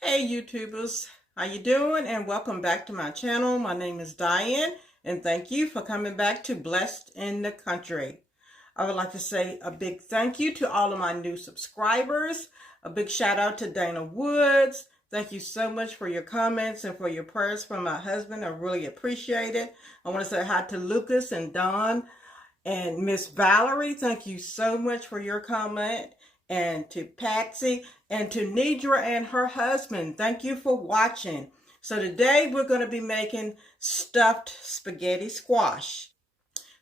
Hey YouTubers, how you doing? And welcome back to my channel. My name is Diane and thank you for coming back to Blessed in the Country. I would like to say a big thank you to all of my new subscribers. A big shout out to Dana Woods. Thank you so much for your comments and for your prayers for my husband. I really appreciate it. I want to say hi to Lucas and Don and Miss Valerie. Thank you so much for your comment. And to Patsy and to Nidra and her husband, thank you for watching. So today we're going to be making stuffed spaghetti squash.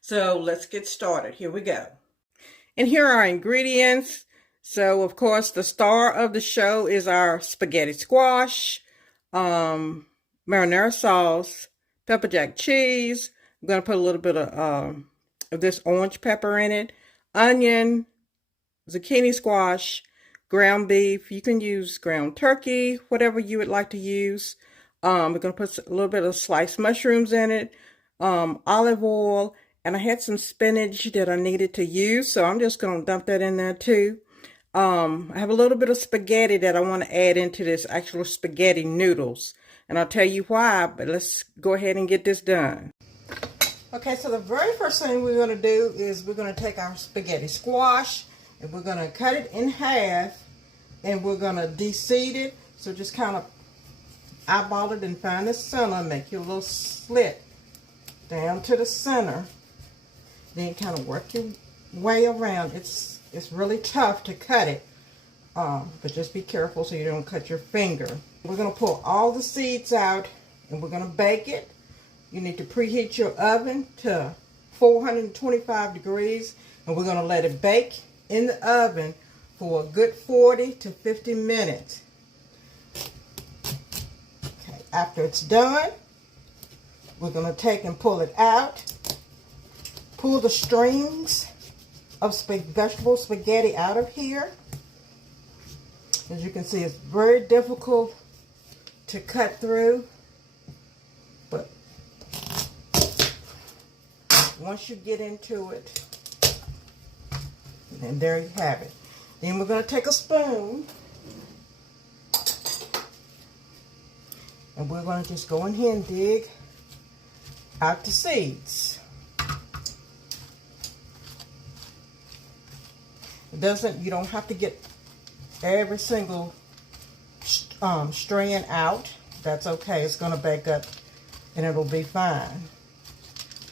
So let's get started. Here we go. And here are our ingredients. So of course the star of the show is our spaghetti squash, marinara sauce, pepperjack cheese. I'm going to put a little bit of this orange pepper in it, onion, zucchini squash, ground beef. You can use ground turkey, whatever you would like to use. We're going to put a little bit of sliced mushrooms in it, olive oil, and I had some spinach that I needed to use, so I'm just going to dump that in there too. I have a little bit of spaghetti that I want to add into this actual spaghetti noodles, and I'll tell you why, but let's go ahead and get this done. Okay, so the very first thing we're going to do is we're going to take our spaghetti squash and we're going to cut it in half and we're going to de-seed it. So just kind of eyeball it and find the center, make your little slit down to the center. Then kind of work your way around. It's really tough to cut it, but just be careful so you don't cut your finger. We're going to pull all the seeds out and we're going to bake it. You need to preheat your oven to 425 degrees and we're going to let it bake in the oven for a good 40 to 50 minutes. Okay, after it's done, we're going to take and pull it out. Pull the strings of vegetable spaghetti out of here. As you can see, it's very difficult to cut through, but once you get into it, and there you have it. Then we're going to take a spoon and we're going to just go in here and dig out the seeds. You don't have to get every single strand out. That's okay. It's going to bake up and it'll be fine.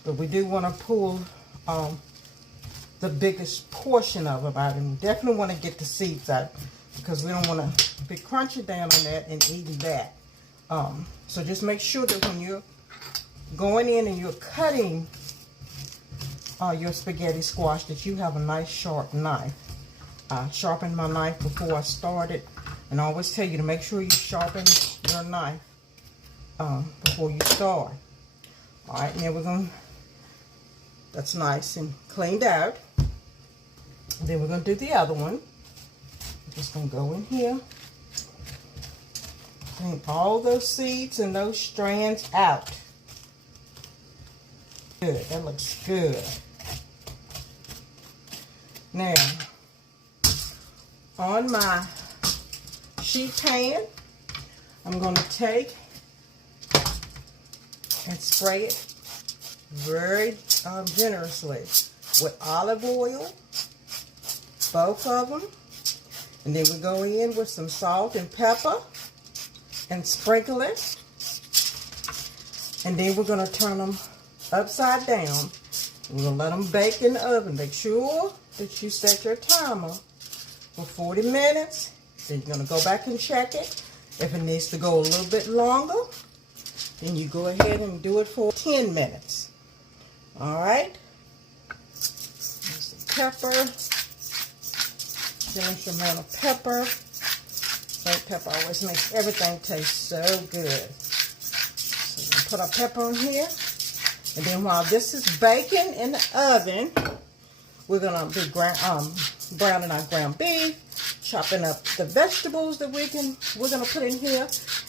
But we do want to pull the biggest portion of them out, and we definitely want to get the seeds out because we don't want to be crunching down on that and eating that. So just make sure that when you're going in and you're cutting your spaghetti squash that you have a nice sharp knife. I sharpened my knife before I started, and I always tell you to make sure you sharpen your knife before you start. All right, now we're going to, that's nice and cleaned out. And then we're going to do the other one. I'm just going to go in here. Clean all those seeds and those strands out. Good, that looks good. Now, on my sheet pan, I'm going to take and spray it very generously with olive oil, both of them, and then we go in with some salt and pepper and sprinkle it, and then we're going to turn them upside down. We're going to let them bake in the oven. Make sure that you set your timer for 40 minutes. Then you're going to go back and check it. If it needs to go a little bit longer, then you go ahead and do it for 10 minutes. All right. There's some pepper. Delicious amount of pepper. White pepper always makes everything taste so good. So we're going to put our pepper on here. And then while this is baking in the oven, we're going to be browning our ground beef, chopping up the vegetables that we're going to put in here.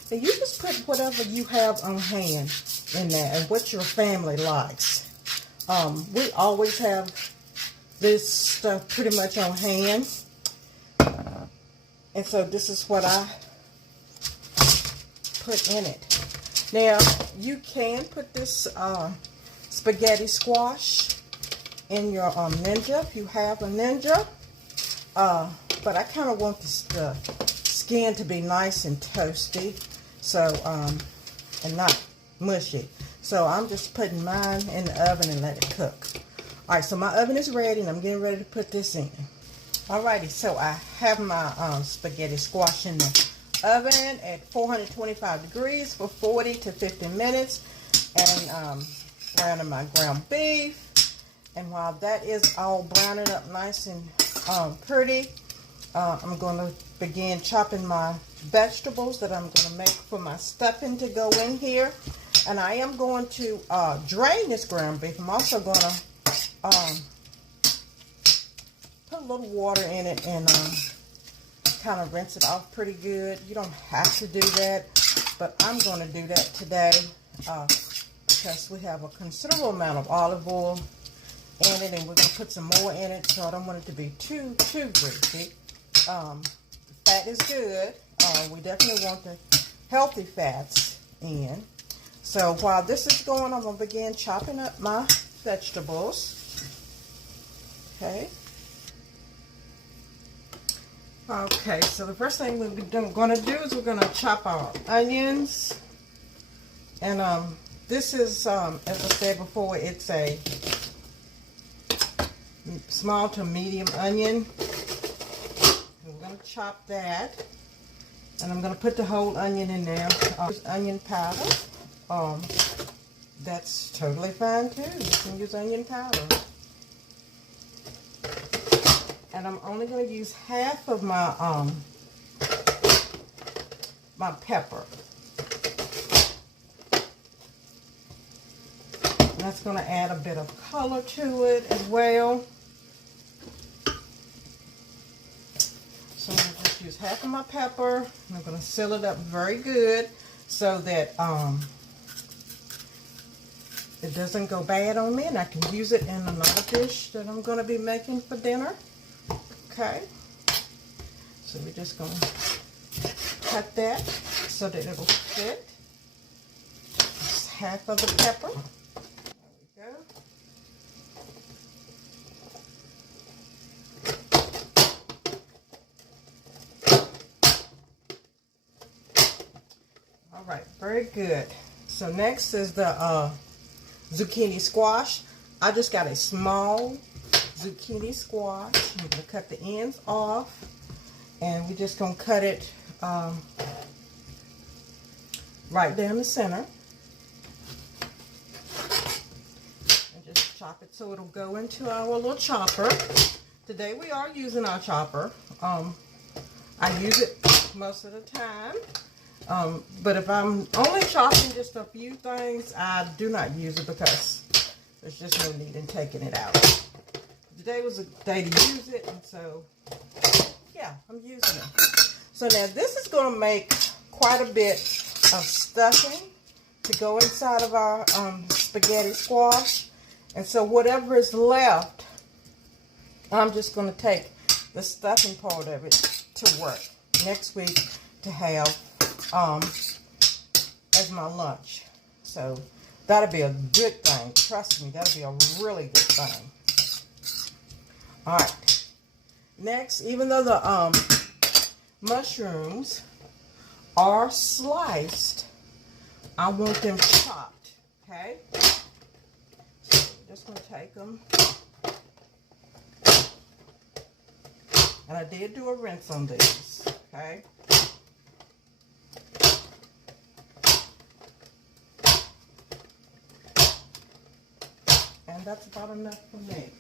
And you just put whatever you have on hand in there and what your family likes. We always have this stuff pretty much on hand. And so this is what I put in it. Now, you can put this spaghetti squash in your Ninja if you have a Ninja. But I kind of want the skin to be nice and toasty, so and not mushy. So I'm just putting mine in the oven and let it cook. All right, so my oven is ready, and I'm getting ready to put this in. Alrighty, so I have my spaghetti squash in the oven at 425 degrees for 40 to 50 minutes, and browning my ground beef. And while that is all browning up nice and pretty, I'm going to begin chopping my vegetables that I'm going to make for my stuffing to go in here. And I am going to drain this ground beef. I'm also going to put a little water in it and kind of rinse it off pretty good. You don't have to do that, but I'm going to do that today because we have a considerable amount of olive oil in it, and we're going to put some more in it, so I don't want it to be too greasy. Fat is good. We definitely want the healthy fats in. So while this is going, I'm going to begin chopping up my vegetables. Okay. Okay, so the first thing we're going to do is we're going to chop our onions. And this is, as I said before, it's a small to medium onion. We're going to chop that. And I'm going to put the whole onion in there. Onion powder. That's totally fine too. You can use onion powder. And I'm only going to use half of my my pepper. And that's going to add a bit of color to it as well. So I'm going to just use half of my pepper. And I'm going to seal it up very good so that it doesn't go bad on me, and I can use it in another dish that I'm going to be making for dinner. Okay, so we're just going to cut that so that it will fit. Just half of the pepper. There we go. All right, very good. So next is the zucchini squash. I just got a small zucchini squash. I'm going to cut the ends off, and we're just going to cut it right down the center, and just chop it so it'll go into our little chopper. Today we are using our chopper. I use it most of the time, but if I'm only chopping just a few things, I do not use it because there's just no need in taking it out. Today was a day to use it, and so, yeah, I'm using it. So now this is going to make quite a bit of stuffing to go inside of our spaghetti squash. And so whatever is left, I'm just going to take the stuffing part of it to work next week to have as my lunch. So that'll be a good thing. Trust me, that'll be a really good thing. All right. Next, even though the mushrooms are sliced, I want them chopped. Okay. So I'm just going to take them, and I did do a rinse on these. Okay. And that's about enough for me.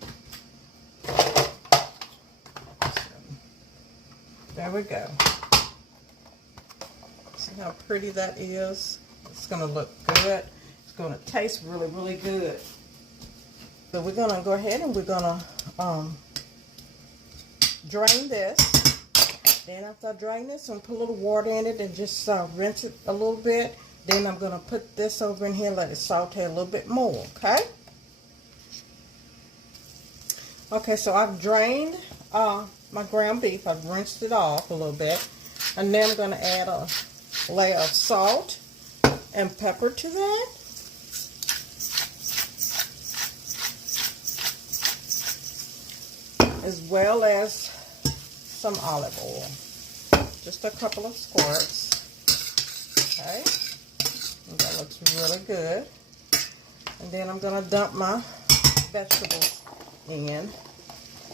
There we go. See how pretty that is? It's going to look good. It's going to taste really, really good. So we're going to go ahead and we're going to drain this. Then after I drain this, I'm going to put a little water in it and just rinse it a little bit. Then I'm going to put this over in here and let it saute a little bit more, okay? Okay, so I've drained my ground beef. I've rinsed it off a little bit. And then I'm going to add a layer of salt and pepper to that. As well as some olive oil. Just a couple of squirts. Okay. And that looks really good. And then I'm going to dump my vegetables in.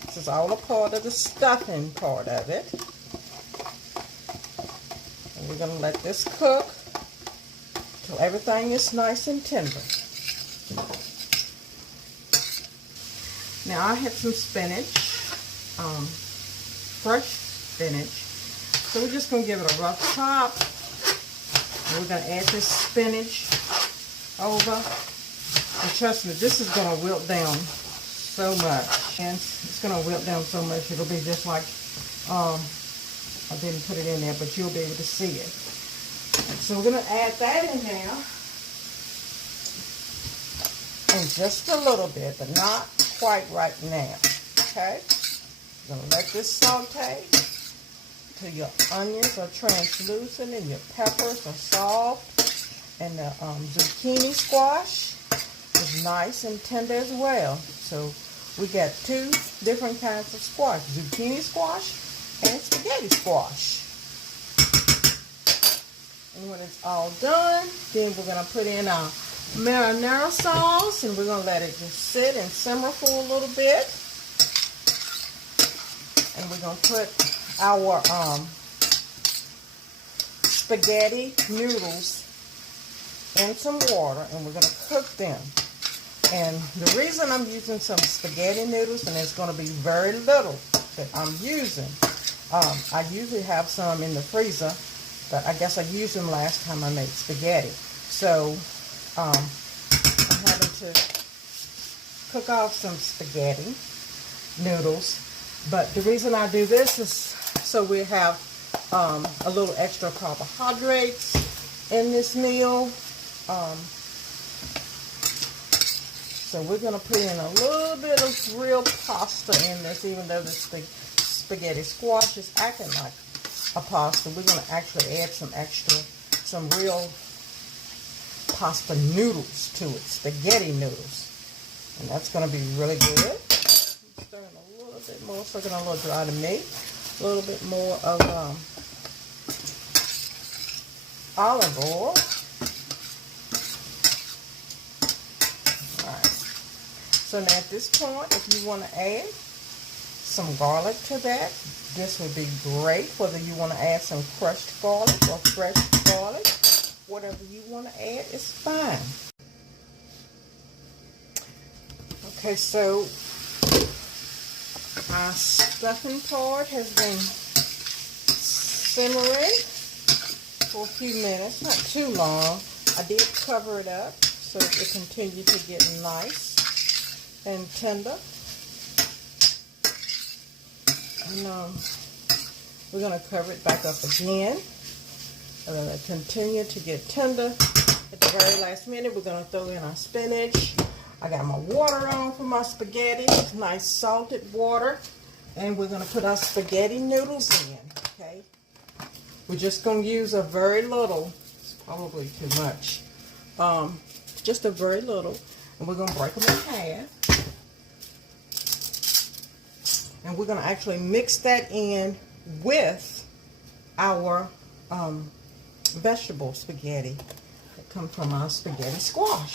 This is all a part of the stuffing part of it. And we're going to let this cook till everything is nice and tender. Now I have some spinach, fresh spinach. So we're just going to give it a rough chop. And we're going to add this spinach over. And trust me, this is going to wilt down so much. And it's going to wilt down so much, it'll be just like, I didn't put it in there, but you'll be able to see it. So we're going to add that in there. And just a little bit, but not quite right now. Okay? You're going to let this saute until your onions are translucent and your peppers are soft. And the zucchini squash is nice and tender as well. So we got two different kinds of squash. Zucchini squash and spaghetti squash. And when it's all done, then we're going to put in our marinara sauce, and we're going to let it just sit and simmer for a little bit. And we're going to put our spaghetti noodles in some water, and we're going to cook them. And the reason I'm using some spaghetti noodles, and it's going to be very little that I'm using, I usually have some in the freezer, but I guess I used them last time I made spaghetti. So I'm having to cook off some spaghetti noodles. But the reason I do this is so we have a little extra carbohydrates in this meal. So we're going to put in a little bit of real pasta in this, even though the spaghetti squash is acting like a pasta. We're going to actually add some real pasta noodles to it, spaghetti noodles. And that's going to be really good. I'm stirring a little bit more, it's looking a little dry to me. A little bit more of olive oil. Alright. So now at this point, if you want to add some garlic to that, this would be great. Whether you want to add some crushed garlic or fresh garlic, whatever you want to add is fine. Okay, so our stuffing part has been simmering for a few minutes, not too long. I did cover it up so it continued to get nice and tender. And we're going to cover it back up again. We're going to continue to get tender. At the very last minute, we're going to throw in our spinach. I got my water on for my spaghetti, nice salted water. And we're going to put our spaghetti noodles in, okay? We're just going to use a very little, it's probably too much, just a very little. And we're going to break them in half. And we're going to actually mix that in with our vegetable spaghetti that comes from our spaghetti squash.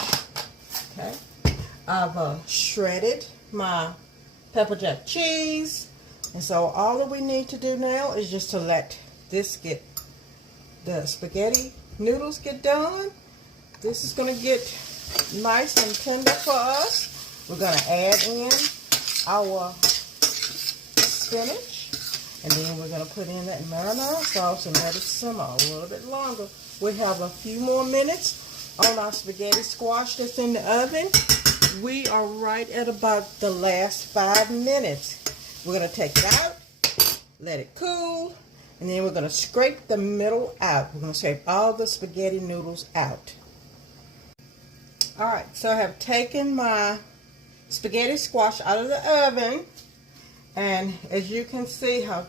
Okay, I've shredded my pepperjack cheese, and so all that we need to do now is just to let this get, the spaghetti noodles get done. This is going to get nice and tender for us. We're going to add in our spinach, and then we're going to put in that marinara sauce and let it simmer a little bit longer. We have a few more minutes on our spaghetti squash that's in the oven. We are right at about the last 5 minutes. We're going to take it out, let it cool, and then we're going to scrape the middle out. We're going to scrape all the spaghetti noodles out. Alright, so I have taken my spaghetti squash out of the oven. And as you can see how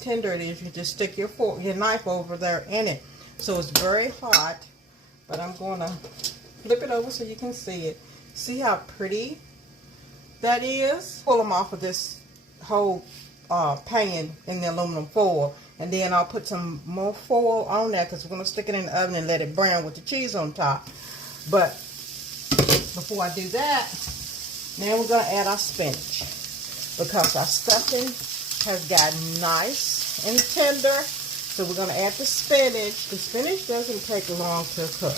tender it is, you just stick your knife over there in it. So it's very hot, but I'm going to flip it over so you can see it. See how pretty that is? Pull them off of this whole pan in the aluminum foil, and then I'll put some more foil on there because we're going to stick it in the oven and let it brown with the cheese on top. But before I do that, now we're going to add our spinach because our stuffing has gotten nice and tender. So we're going to add the spinach. The spinach doesn't take long to cook.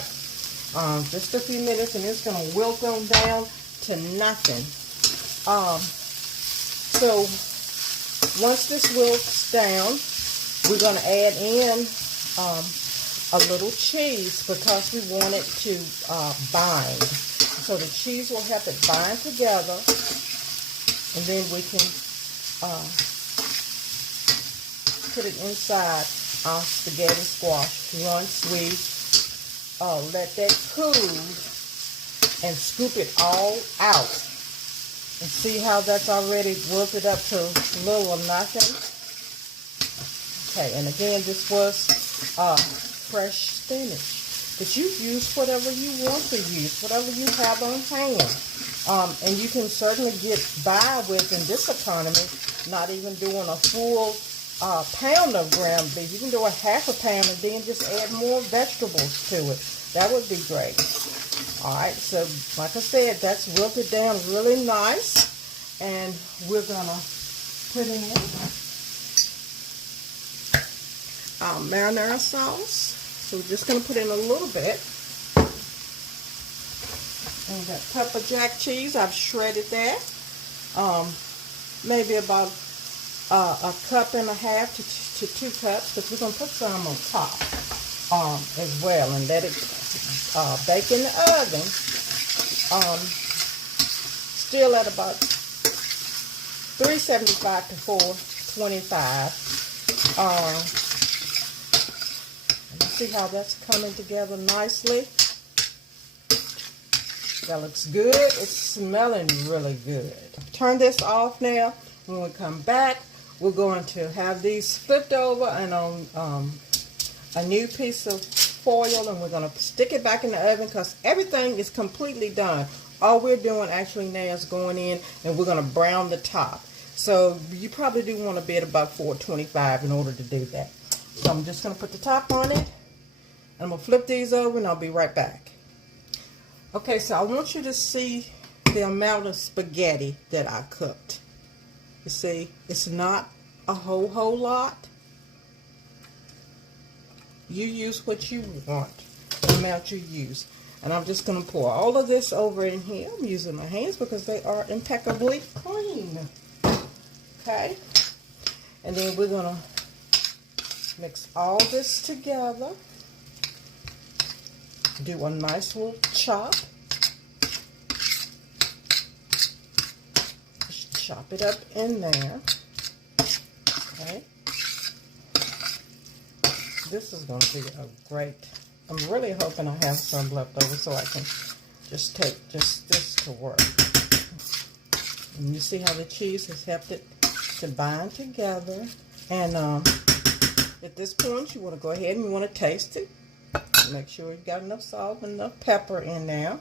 Just a few minutes, and it's going to wilt on down to nothing. So once this wilts down, we're going to add in a little cheese because we want it to bind. So the cheese will help it bind together, and then we can put it inside our spaghetti squash. Once we let that cool and scoop it all out. And see how that's already wilted up to little or nothing? Okay, and again, this was fresh spinach. But you use whatever you want to use, whatever you have on hand. And you can certainly get by with, in this economy, not even doing a full pound of ground beef. You can do a half a pound and then just add more vegetables to it. That would be great. Alright, so like I said, that's wilted down really nice. And we're going to put in our marinara sauce. So we're just going to put in a little bit. And we got pepperjack cheese. I've shredded that. Maybe about a cup and a half to 2 cups, because we're going to put some on top as well and let it bake in the oven. Still at about 375 to 425. See how that's coming together nicely? That looks good. It's smelling really good. Turn this off now. When we come back, we're going to have these flipped over and on a new piece of foil, and we're going to stick it back in the oven because everything is completely done. All we're doing actually now is going in and we're going to brown the top. So you probably do want to be at about 425 in order to do that. So I'm just going to put the top on it. I'm going to flip these over and I'll be right back. Okay, so I want you to see the amount of spaghetti that I cooked. You see, it's not a whole lot. You use what you want, the amount you use. And I'm just going to pour all of this over in here. I'm using my hands because they are impeccably clean. Okay? And then we're going to mix all this together. Do a nice little chop. Just chop it up in there. Okay. This is going to be a great, I'm really hoping I have some left over so I can just take just this to work. And you see how the cheese has helped it to bind together. And at this point, you want to go ahead and you want to taste it. Make sure you've got enough salt and enough pepper in there.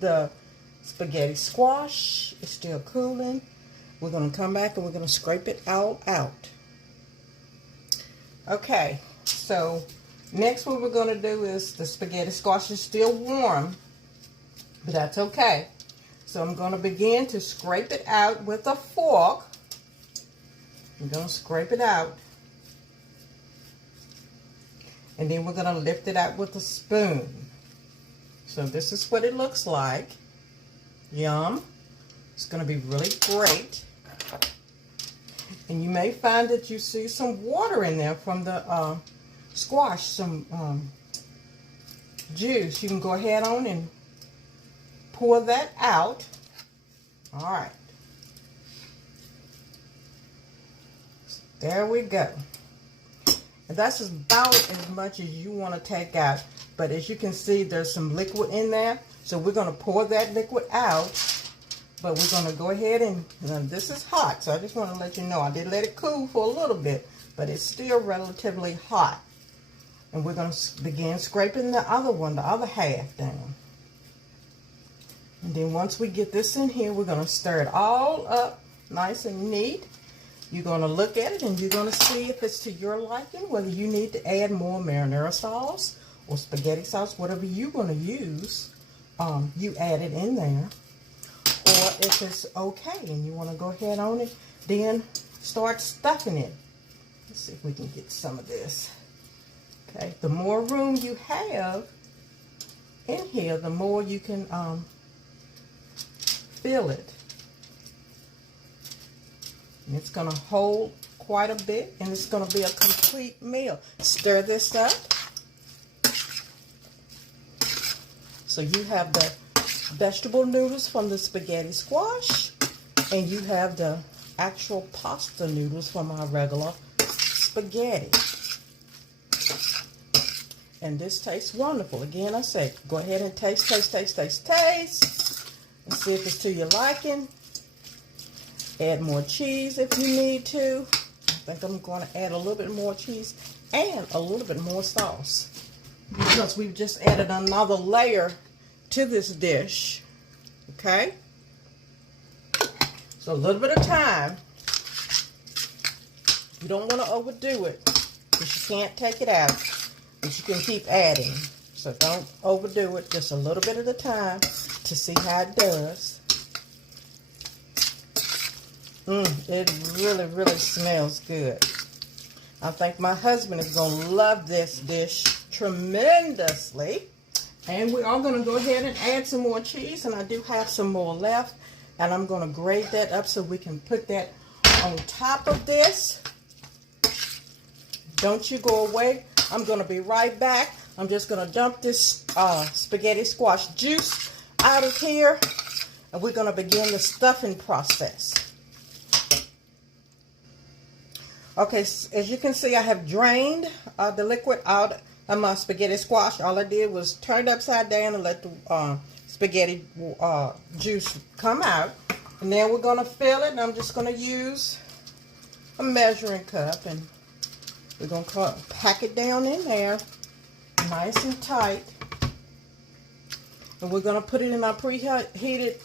The spaghetti squash is still cooling. We're going to come back and we're going to scrape it all out. Okay, so next what we're going to do is the spaghetti squash is still warm, but that's okay. So I'm going to begin to scrape it out with a fork. I'm going to scrape it out. And then we're going to lift it out with a spoon. So this is what it looks like. Yum. It's going to be really great. And you may find that you see some water in there from the squash, some juice. You can go ahead on and pour that out. All right. There we go. And that's about as much as you want to take out. But as you can see, there's some liquid in there. So we're going to pour that liquid out. But we're going to go ahead and this is hot. So I just want to let you know, I did let it cool for a little bit. But it's still relatively hot. And we're going to begin scraping the other one, the other half down. And then once we get this in here, we're going to stir it all up nice and neat. You're going to look at it and you're going to see if it's to your liking, whether you need to add more marinara sauce or spaghetti sauce, whatever you're going to use, you add it in there. Or if it's okay and you want to go ahead on it, then start stuffing it. Let's see if we can get some of this. Okay, the more room you have in here, the more you can fill it. And it's going to hold quite a bit, and it's going to be a complete meal. Stir this up. So you have the vegetable noodles from the spaghetti squash, and you have the actual pasta noodles from our regular spaghetti. And this tastes wonderful. Again, I say, go ahead and taste, and see if it's to your liking. Add more cheese if you need to. I think I'm going to add a little bit more cheese and a little bit more sauce, because we've just added another layer to this dish. Okay? So a little bit of time. You don't want to overdo it, because you can't take it out. But you can keep adding. So don't overdo it. Just a little bit at a time to see how it does. It really, really smells good. I think my husband is going to love this dish tremendously. And we are going to go ahead and add some more cheese. And I do have some more left. And I'm going to grate that up so we can put that on top of this. Don't you go away. I'm going to be right back. I'm just going to dump this spaghetti squash juice out of here. And we're going to begin the stuffing process. Okay, as you can see, I have drained the liquid out of my spaghetti squash. All I did was turn it upside down and let the spaghetti juice come out. And then we're going to fill it. And I'm just going to use a measuring cup. And we're going to pack it down in there, nice and tight. And we're going to put it in our preheated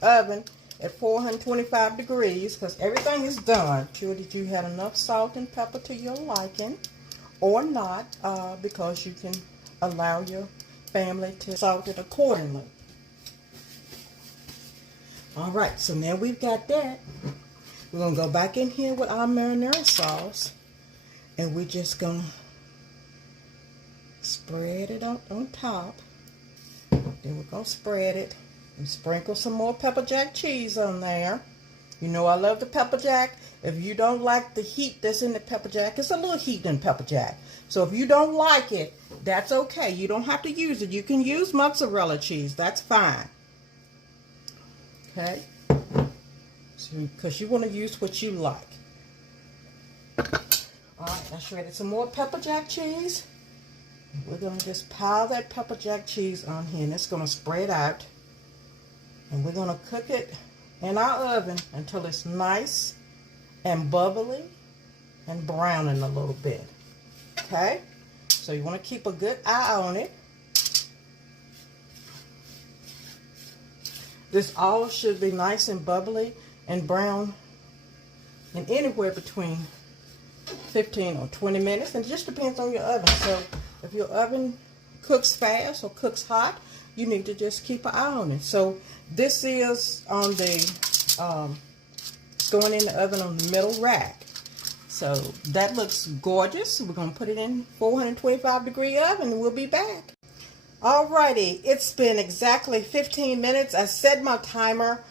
oven at 425 degrees, because everything is done. Sure that you had enough salt and pepper to your liking, or not, because you can allow your family to salt it accordingly. All right, so now we've got that. We're going to go back in here with our marinara sauce. And we're just going to spread it on top. Then we're going to spread it and sprinkle some more pepperjack cheese on there. You know I love the pepperjack. If you don't like the heat that's in the pepperjack, it's a little heat in pepperjack. So if you don't like it, that's okay. You don't have to use it. You can use mozzarella cheese. That's fine. Okay? Because you want to use what you like. Alright, I shredded some more pepperjack cheese. We're going to just pile that pepperjack cheese on here, and it's going to spread out. And we're going to cook it in our oven until it's nice and bubbly and browning a little bit. Okay? So you want to keep a good eye on it. This all should be nice and bubbly and brown in anywhere between 15 or 20 minutes, and it just depends on your oven. So if your oven cooks fast or cooks hot, you need to just keep an eye on it. So this is on the going in the oven on the middle rack. So that looks gorgeous. We're going to put it in 425 degree oven, and we'll be back. Alrighty, it's been exactly 15 minutes. I set my timer.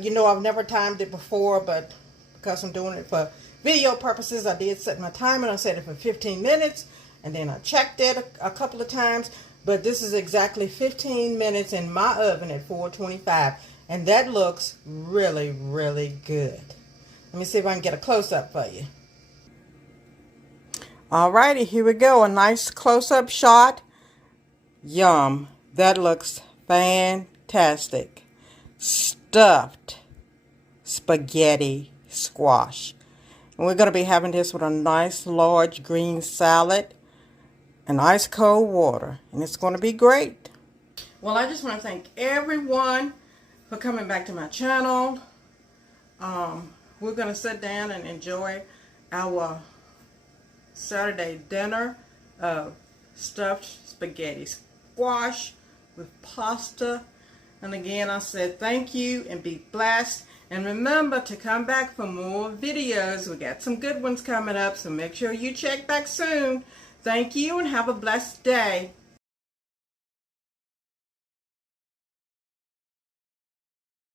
You know, I've never timed it before, but because I'm doing it for video purposes, I did set my timer, and I set it for 15 minutes, and then I checked it a couple of times, but this is exactly 15 minutes in my oven at 425, and that looks really, really good. Let me see if I can get a close-up for you. Alrighty, here we go, a nice close-up shot. Yum, that looks fantastic. Stuffed spaghetti squash. And we're going to be having this with a nice large green salad. and ice cold water, and it's going to be great. Well, I just want to thank everyone for coming back to my channel. We're going to sit down and enjoy our Saturday dinner of stuffed spaghetti squash with pasta. And again, I said thank you and be blessed. And remember to come back for more videos. We got some good ones coming up, so make sure you check back soon. Thank you and have a blessed day.